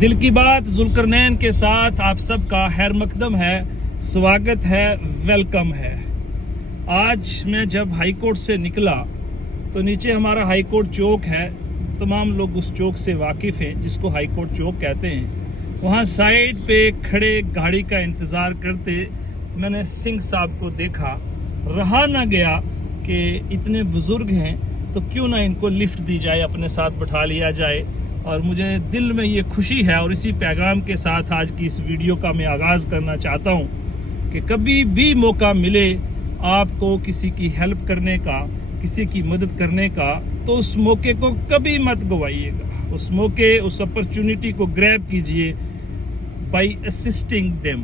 دل کی بات ذوالقرنین کے ساتھ آپ سب کا خیر مقدم ہے، سواگت ہے، ویلکم ہے۔ آج میں جب ہائی کورٹ سے نکلا تو نیچے ہمارا ہائی کورٹ چوک ہے، تمام لوگ اس چوک سے واقف ہیں جس کو ہائی کورٹ چوک کہتے ہیں۔ وہاں سائیڈ پہ کھڑے گاڑی کا انتظار کرتے میں نے سنگھ صاحب کو دیکھا، رہا نہ گیا کہ اتنے بزرگ ہیں تو کیوں نہ ان کو لفٹ دی جائے، اپنے ساتھ بٹھا لیا جائے۔ اور مجھے دل میں یہ خوشی ہے اور اسی پیغام کے ساتھ آج کی اس ویڈیو کا میں آغاز کرنا چاہتا ہوں کہ کبھی بھی موقع ملے آپ کو کسی کی ہیلپ کرنے کا، کسی کی مدد کرنے کا، تو اس موقع کو کبھی مت گوائیے گا۔ اس موقع، اس اپرچونٹی کو گریب کیجئے بائی اسسٹنگ دیم۔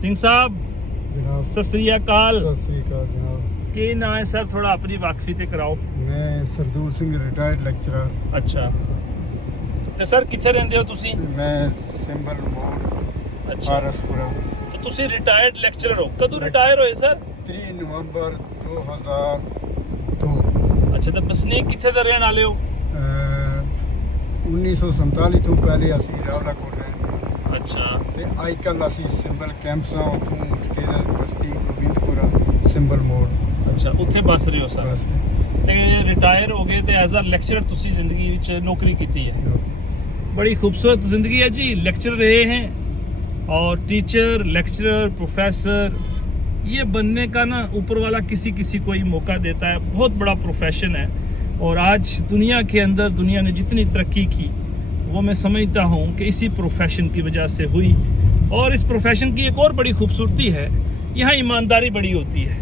سنگھ صاحب جناب ست سری اکال، ست سری اکال جناب۔ کی نا ہے سر؟ تھوڑا اپنی واقفی تے کراؤ۔ میں سردول سنگھ ریٹائرڈ لیکچرر۔ اچھا تے سر کتنے رہندے ہو تسی؟ میں سمبل موڑ، اچھا آرس پورا۔ تو تسی ریٹائرڈ لیکچرر ہو، کدو ریٹائر ہوئے سر؟ 3 نومبر 2002۔ اچھا تو بسنیک کتنے دا رہن والے ہو؟ 1947 تو پہلے اسی راولا کوٹ رہے، اچھا تے اج کل اسی سمبل کیمپ ساں، اتھوں اٹھ کے بستی گوبندپورا سمبل موڑ اچھا اتھے بس رہے ہو سر؟ بس تے ریٹائر ہو گئے تے ایز اے لیکچرر تسی زندگی وچ نوکری کیتی ہے، بڑی خوبصورت زندگی ہے جی۔ لیکچر رہے ہیں اور ٹیچر، لیکچرر، پروفیسر، یہ بننے کا نا اوپر والا کسی کسی کو ہی موقع دیتا ہے، بہت بڑا پروفیشن ہے۔ اور آج دنیا کے اندر دنیا نے جتنی ترقی کی وہ میں سمجھتا ہوں کہ اسی پروفیشن کی وجہ سے ہوئی۔ اور اس پروفیشن کی ایک اور بڑی خوبصورتی ہے، یہاں ایمانداری بڑی ہوتی ہے۔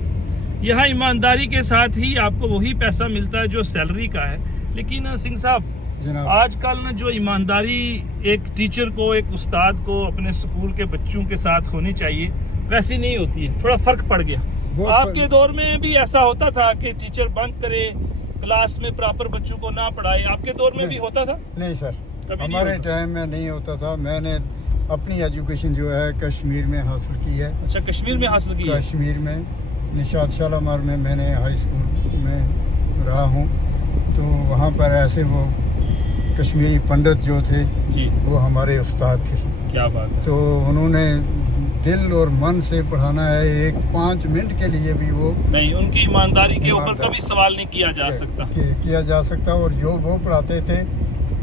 یہاں ایمانداری کے ساتھ ہی آپ کو وہی پیسہ ملتا ہے جو سیلری کا ہے۔ لیکن سنگھ صاحب جناب، آج کل نا جو ایمانداری ایک ٹیچر کو، ایک استاد کو اپنے سکول کے بچوں کے ساتھ ہونی چاہیے ویسی نہیں ہوتی ہے، تھوڑا فرق پڑ گیا۔ بہت آپ فرق۔ کے دور میں بھی ایسا ہوتا تھا کہ ٹیچر بنک کرے، کلاس میں پراپر بچوں کو نہ پڑھائے؟ آپ کے دور میں بھی ہوتا تھا؟ نہیں سر، کبھی نہیں ہمارے ہوتا؟ ٹائم میں نہیں ہوتا تھا۔ میں نے اپنی ایجوکیشن جو ہے کشمیر میں حاصل کی ہے۔ اچھا کشمیر میں حاصل کی ہے؟ کشمیر میں نشاد شالامار میں نے ہائی اسکول میں رہا ہوں، تو وہاں پر ایسے وہ کشمیری پنڈت جو تھے جی وہ ہمارے استاد تھے، کیا بات ہے۔ تو انہوں نے دل اور من سے پڑھانا ہے، ایک 5 منٹ کے لیے بھی وہ نہیں، ان کی ایمانداری کے اوپر ایمانداری کبھی سوال نہیں کیا جا سکتا۔ کیا جا سکتا، اور جو وہ پڑھاتے تھے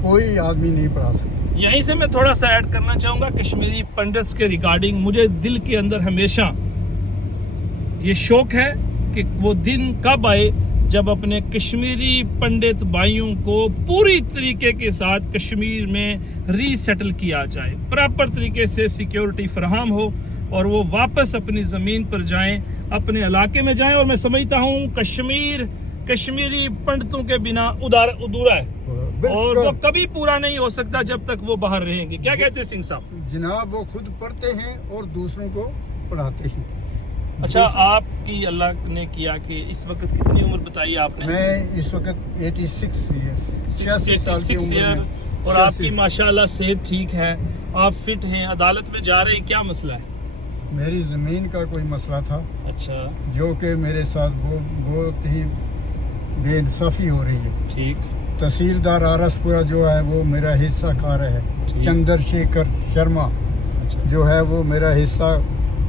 کوئی آدمی نہیں پڑھا سکتا۔ یہیں سے میں تھوڑا سا ایڈ کرنا چاہوں گا کشمیری پنڈتس کے ریگارڈنگ۔ مجھے دل کے اندر ہمیشہ یہ شوق ہے کہ وہ دن کب آئے جب اپنے کشمیری پنڈت بھائیوں کو پوری طریقے کے ساتھ کشمیر میں ری سیٹل کیا جائے، پراپر طریقے سے سیکیورٹی فراہم ہو اور وہ واپس اپنی زمین پر جائیں، اپنے علاقے میں جائیں۔ اور میں سمجھتا ہوں کشمیری پنڈتوں کے بنا ادھورا ہے، اور وہ کبھی پورا نہیں ہو سکتا جب تک وہ باہر رہیں گے۔ کیا کہتے ہیں سنگھ صاحب؟ جناب وہ خود پڑھتے ہیں اور دوسروں کو پڑھاتے ہیں۔ اچھا آپ کی اللہ نے کیا کہ اس وقت کتنی عمر بتائی آپ نے؟ میں اس وقت 86 ایئرس، 86 سال کی 66 عمر ایئر، میں، اور آپ کی ماشاءاللہ صحت ٹھیک ہے، آپ فٹ ہیں، عدالت میں جا رہے ہیں، کیا مسئلہ ہے؟ میری زمین کا کوئی مسئلہ تھا اچھا جو کہ میرے ساتھ بہت ہی بے انصافی ہو رہی ہے۔ ٹھیک، تحصیلدار آرس پورا جو ہے وہ میرا حصہ کھا رہا ہے، ٹھیک۔ چندر شیکھر شرما اچھا جو ہے وہ میرا حصہ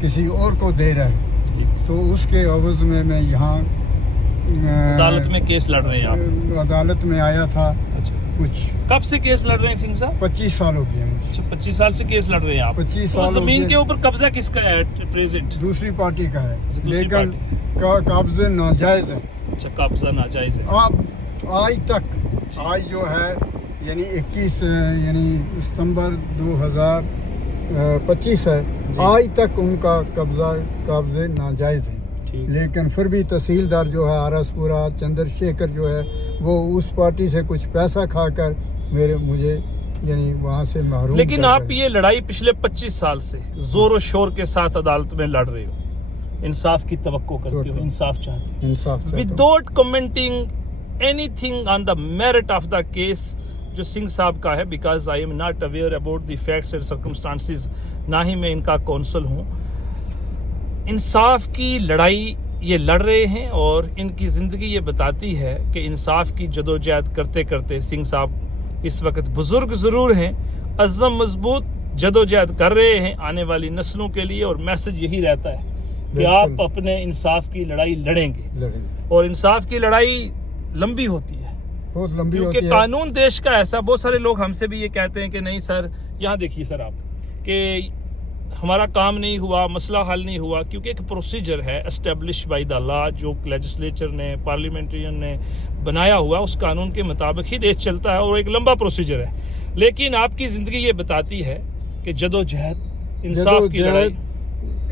کسی اور کو دے رہا ہے، ٹھیک۔ تو اس کے عوض میں یہاں عدالت میں کیس لڑ رہے ہیں آپ؟ عدالت میں آیا تھا۔ اچھا کچھ کب سے کیس لڑ رہے ہیں سنگھ صاحب؟ 25 سال ہو گئے مجھے۔ اچھا 25 سال سے کیس لڑ رہے ہیں آپ؟ 25 تو سال ہو زمین گئے۔ کے اوپر قبضہ کس کا ہے پریزنٹ؟ دوسری پارٹی کا ہے، دوسری لیکن قابض ناجائز ہے۔ اچھا قبضہ ناجائز ہے۔ آپ آج تک، آج جو ہے یعنی 21 یعنی ستمبر 2025 ہے، آج تک ان کا قبضہ ناجائز ہے۔ ٹھیک۔ لیکن پھر بھی تحصیلدار جو ہے آرس پورا چندر شیکھر جو ہے وہ اس پارٹی سے کچھ پیسہ کھا کر مجھے یعنی وہاں سے محروم لیکن کر آپ رہے ہیں۔ یہ لڑائی پچھلے 25 سال سے زور و شور کے ساتھ عدالت میں لڑ رہے ہو، انصاف کی توقع کرتے ہو، انصاف چاہتے ہو، انصاف چاہتا ہوں۔ Without commenting anything on the merit of the case جو سنگھ صاحب کا ہے، because I am not aware about the facts and circumstances, نہ ہی میں ان کا کونسل ہوں۔ انصاف کی لڑائی یہ لڑ رہے ہیں اور ان کی زندگی یہ بتاتی ہے کہ انصاف کی جدوجہد کرتے کرتے سنگھ صاحب اس وقت بزرگ ضرور ہیں अज़म मजबूत जदोजहद कर रहे हैं आने वाली नस्लों के लिए, और मैसेज यही रहता है कि आप अपने इंसाफ की लड़ाई लड़ेंगे, और इंसाफ की लड़ाई लंबी होती है, बहुत लंबी होती क्योंकि है। कानून देश का ऐसा, बहुत सारे लोग हमसे भी ये कहते हैं कि नहीं सर, यहाँ देखिए सर आप, कि हमारा काम नहीं हुआ, मसला हल नहीं हुआ, क्योंकि एक प्रोसीजर है एस्टेब्लिश बाय द लॉ, जो लेजिस्लेचर ने, पार्लियामेंटेरियन ने बनाया हुआ, उस कानून के मुताबिक ही देश चलता है, और एक लंबा प्रोसीजर है। लेकिन आपकी जिंदगी ये बताती है कि जदोजहद, इंसाफ की लड़ाई,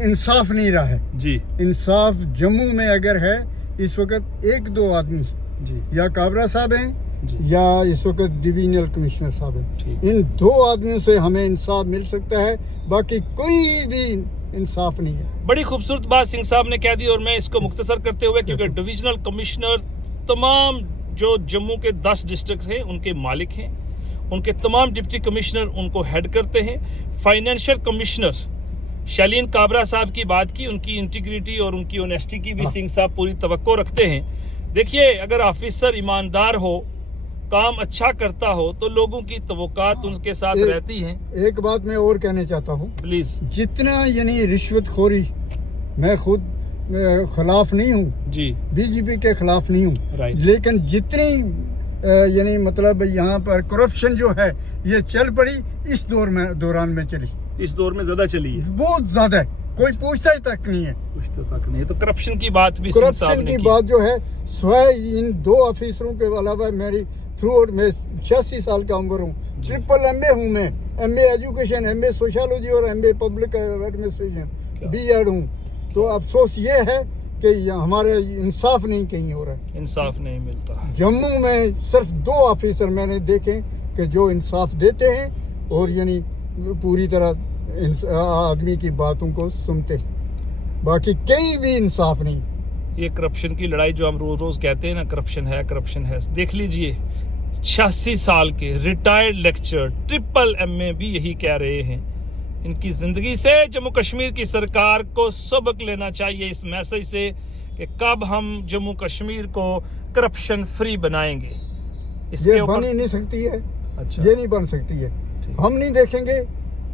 इंसाफ नहीं रहा है जी इंसाफ जम्मू में अगर है इस वक्त एक दो आदमी, जी या काबरा साहब हैं जी या इस वक्त डिवीजनल कमिश्नर साहब हैं, ठीक। इन दो आदमियों से हमें इंसाफ मिल सकता है, बाकी कोई भी इंसाफ नहीं है। बड़ी खूबसूरत बात सिंह साहब ने कह दी, और मैं इसको मुख्तसर करते हुए, क्योंकि डिविजनल कमिश्नर तमाम जो जम्मू के 10 डिस्ट्रिक्ट हैं उनके मालिक हैं, उनके तमाम डिप्टी कमिश्नर उनको हेड करते हैं। फाइनेंशियल कमिश्नर शालीन काबरा साहब की बात की, उनकी इंटीग्रिटी और उनकी ऑनेस्टी की भी सिंह साहब पूरी तवक्को रखते हैं। देखिए, अगर ऑफिसर ईमानदार हो, काम अच्छा करता हो, तो लोगों की तवक्कात उनके साथ रहती हैं। एक बात मैं और कहना चाहता हूँ, प्लीज। जितना यानी रिश्वतखोरी, मैं खुद खिलाफ नहीं हूँ, जी बीजेपी के खिलाफ नहीं हूँ, राइट। लेकिन जितनी यानी मतलब यहाँ पर करप्शन जो है ये चल पड़ी, इस दौरान में चली, इस दौर में ज्यादा चली है, बहुत ज्यादा है, कोई पूछता ही तक नहीं है। कुछ तो तक नहीं। तो करप्शन की बात भी सिंह साहब करप्शन ने की बात जो है, स्वयं इन दो ऑफिसरों के अलावा मेरी थ्रू आउट में 86 साल का उम्र हूँ, ट्रिपल MA हूँ मैं, MA एजुकेशन, MA सोशियोलॉजी और MA पब्लिक एडमिनिस्ट्रेशन, B.Ed हूँ। तो अफसोस ये है कि हमारे इंसाफ नहीं कहीं हो रहा है, इंसाफ नहीं मिलता। जम्मू में सिर्फ 2 ऑफिसर मैंने देखे कि जो इंसाफ देते हैं और यानी पूरी तरह आदमी की बातों को सुनते हैं, बाकी कहीं भी इंसाफ नहीं। ये करप्शन की लड़ाई जो हम रोज रोज कहते हैं ना, करप्शन है, करप्शन है, देख लीजिए 86 साल के रिटायर्ड लेक्चर ट्रिपल MA भी यही कह रहे हैं। इनकी जिंदगी से जम्मू कश्मीर की सरकार को सबक लेना चाहिए, इस मैसेज से कि कब हम जम्मू कश्मीर को करप्शन फ्री बनाएंगे। ये बन ही नहीं सकती है, अच्छा, ये नहीं बन सकती है, हम नहीं देखेंगे।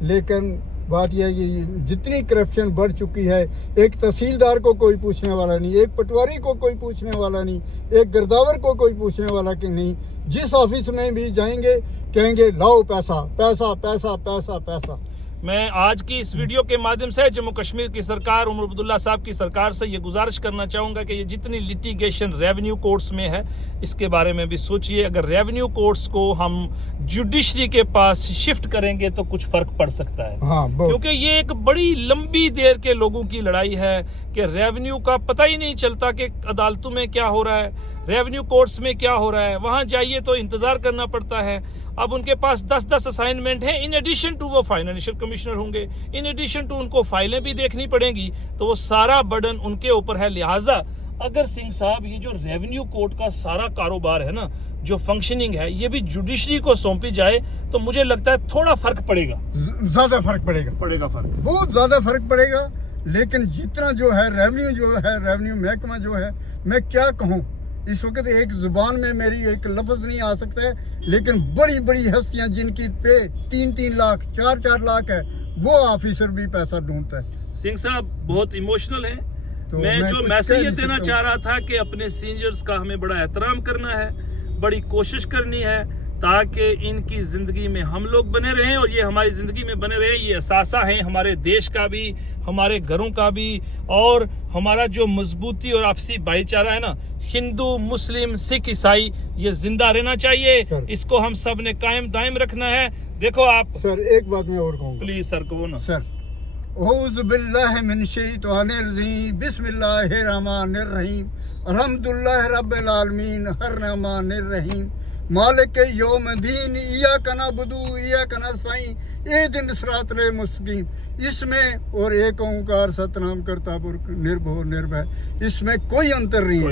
लेकिन बात यह है कि जितनी करप्शन बढ़ चुकी है, एक तहसीलदार को कोई पूछने वाला नहीं, एक पटवारी को कोई पूछने वाला नहीं, एक गिरदावर को कोई पूछने वाला कि नहीं, जिस ऑफिस में भी जाएंगे कहेंगे लाओ पैसा पैसा पैसा पैसा पैसा। मैं आज की इस वीडियो के माध्यम से जम्मू कश्मीर की सरकार, उमर अब्दुल्ला साहब की सरकार से ये गुजारिश करना चाहूंगा कि ये जितनी लिटिगेशन रेवेन्यू कोर्ट्स में है, इसके बारे में भी सोचिए। अगर रेवेन्यू कोर्ट्स को हम जुडिशरी के पास शिफ्ट करेंगे तो कुछ फर्क पड़ सकता है। हाँ, क्योंकि ये एक बड़ी लंबी देर के लोगों की लड़ाई है कि रेवेन्यू का पता ही नहीं चलता कि अदालतों में क्या हो रहा है, रेवेन्यू कोर्ट्स में क्या हो रहा है। वहां जाइए तो इंतजार करना पड़ता है। अब उनके पास 10-10 असाइनमेंट हैं, इन एडिशन टू वो फाइनेंशियल कमिश्नर होंगे, इन एडिशन टू उनको फाइलें भी देखनी पड़ेंगी, तो वो सारा बर्डन उनके ऊपर है। लिहाजा अगर सिंह साहब ये जो रेवेन्यू कोर्ट का सारा कारोबार है ना, जो फंक्शनिंग है, ये भी जुडिशरी को सौंपी जाए तो मुझे लगता है थोड़ा फर्क पड़ेगा, ज्यादा फर्क पड़ेगा फर्क, बहुत ज्यादा फर्क पड़ेगा। लेकिन जितना जो है रेवेन्यू महकमा जो है, मैं क्या कहूँ, इस वक्त एक जुबान में मेरी एक लफ्ज नहीं आ सकता है, लेकिन बड़ी बड़ी हस्तियां जिनकी पे 3-3 लाख 4-4 लाख है, वो ऑफिसर भी पैसा ढूंढता है। सिंह साहब बहुत इमोशनल है। तो मैं जो कुछ मैसेज कह ये नहीं देना सकता चाह रहा था कि अपने सीनियर्स का हमें बड़ा एहतराम करना है, बड़ी कोशिश करनी है ताकि इनकी जिंदगी में हम लोग बने रहें और ये हमारी जिंदगी में बने रहें। ये असासा है हमारे देश का भी, हमारे घरों का भी, और हमारा जो मजबूती और आपसी भाईचारा है ना, हिंदू मुस्लिम सिख ईसाई, ये जिंदा रहना चाहिए। इसको हम सब ने कायम दायम रखना है। देखो आप सर, एक बात मैं और कहूँगा, प्लीज सर को ना सर, औज़ु बिल्लाहि मिन शैतानिर रजीम, बिस्मिल्लाहिर रहमानिर रहीम, अल्हम्दुलिल्लाहि रब्बिल आलमीन, अर्रहमानिर रहीम, मालिक यौमिद्दीन, इय्याका नअबुदु व इय्याका नस्तईन, इहदिना सिरातल मुस्तकीम। इसमें और एक ओंकार सतनाम करता पुरख निर्भय निर्भय, इसमें कोई अंतर नहीं है,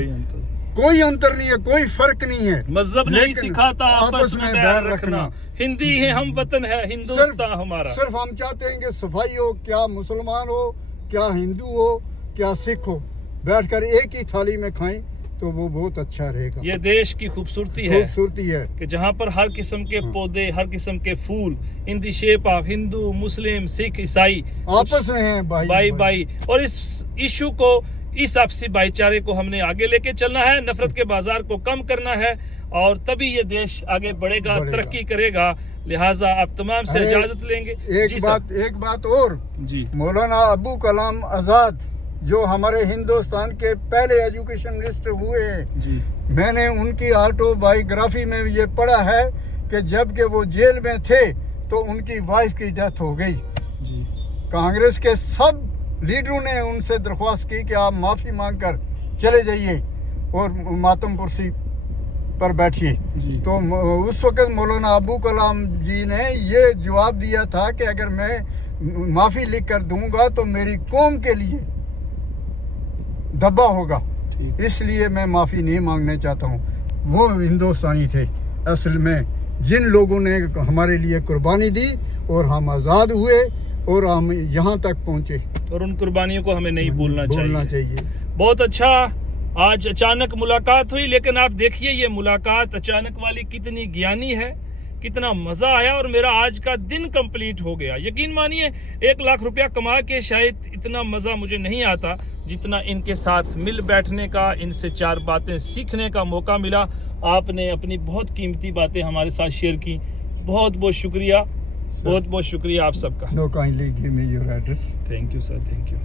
कोई अंतर नहीं है, कोई फर्क नहीं है। मजहब नहीं सिखाता आपस में बैर रखना, हिंदी है हम वतन है हिंदुस्तान हमारा। सिर्फ हम चाहते हैं कि सफाई हो, क्या मुसलमान हो, क्या हिंदू हो, क्या सिख हो, बैठकर एक ही थाली में खाएं, तो वो बहुत अच्छा रहेगा। ये देश की खूबसूरती है खूबसूरती है कि जहाँ पर हर किस्म के पौधे, हर किस्म के फूल इन दी शेप ऑफ हिंदू, मुस्लिम, सिख, ईसाई आपस में हैं भाई। और इस इशू को, इस आपसी भाईचारे को हमने आगे लेके चलना है, नफरत के बाजार को कम करना है, और तभी ये देश आगे बढ़ेगा, तरक्की करेगा। लिहाजा आप तमाम से इजाजत लेंगे। एक बात और जी, मौलाना अबू कलाम आजाद जो हमारे हिंदुस्तान के पहले एजुकेशन मिनिस्टर हुए हैं, जी, मैंने उनकी ऑटोबायोग्राफी में ये पढ़ा है कि जब के वो जेल में थे तो उनकी वाइफ की डेथ हो गई। जी, कांग्रेस के सब लीडरों ने उनसे दरख्वास्त की कि आप माफ़ी मांगकर चले जाइए और मातम कुर्सी पर बैठिए। जी। तो उस वक्त मौलाना अबू कलाम जी ने ये जवाब दिया था कि अगर मैं माफ़ी लिख कर दूंगा तो मेरी कौम के लिए दबा होगा, इसलिए मैं माफ़ी नहीं मांगना चाहता हूँ। वो हिंदुस्तानी थे असल में, जिन लोगों ने हमारे लिए कुर्बानी दी और हम आज़ाद हुए और हम यहाँ तक पहुँचे, और उन कुर्बानियों को हमें नहीं भूलना चाहिए। बहुत अच्छा, आज अचानक मुलाकात हुई, लेकिन आप देखिए ये मुलाकात अचानक वाली कितनी ज्ञानी है, कितना मजा आया, और मेरा आज का दिन कंप्लीट हो गया। यकीन मानिए 1 लाख रुपया कमा के शायद इतना मजा मुझे नहीं आता जितना इनके साथ मिल बैठने का, इनसे 4 बातें सीखने का मौका मिला। आपने अपनी बहुत कीमती बातें हमारे साथ शेयर की, बहुत बहुत शुक्रिया, बहुत बहुत शुक्रिया आप सबका। No, kindly give me your address. Thank you sir, thank you.